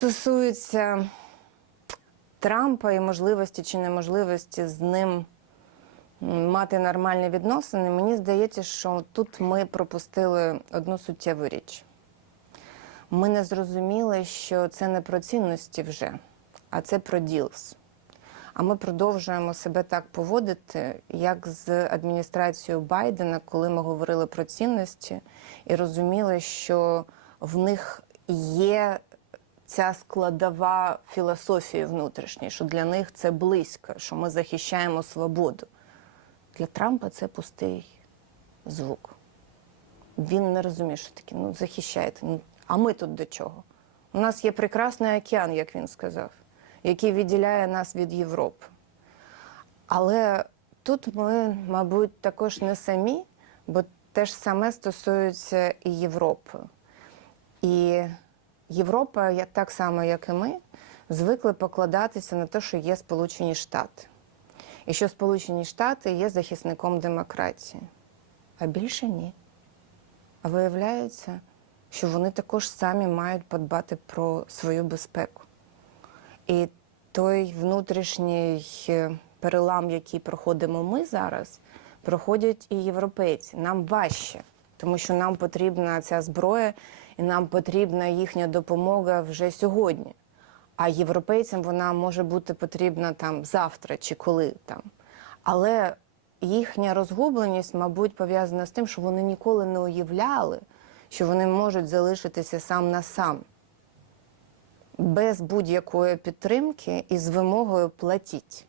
Стосується Трампа і можливості чи неможливості з ним мати нормальні відносини, мені здається, що тут ми пропустили одну суттєву річ. Ми не зрозуміли, що це не про цінності вже, а це про ділс. А ми продовжуємо себе так поводити, як з адміністрацією Байдена, коли ми говорили про цінності і розуміли, що в них є ця складова філософії внутрішньої, що для них це близько, що ми захищаємо свободу. Для Трампа це пустий звук. Він не розуміє, що таке. Ну, захищайте. Ну, а ми тут до чого? У нас є прекрасний океан, як він сказав, який відділяє нас від Європи. Але тут ми, мабуть, також не самі, бо те ж саме стосується і Європи. І Європа, так само, як і ми, звикли покладатися на те, що є Сполучені Штати. І що Сполучені Штати є захисником демократії. А більше ні. А виявляється, що вони також самі мають подбати про свою безпеку. І той внутрішній е, перелам, який проходимо ми зараз, проходять і європейці. Нам важче, тому що нам потрібна ця зброя, і нам потрібна їхня допомога вже сьогодні. А європейцям вона може бути потрібна там завтра чи коли там. Але їхня розгубленість, мабуть, пов'язана з тим, що вони ніколи не уявляли, що вони можуть залишитися сам на сам без будь-якої підтримки і з вимогою платіть.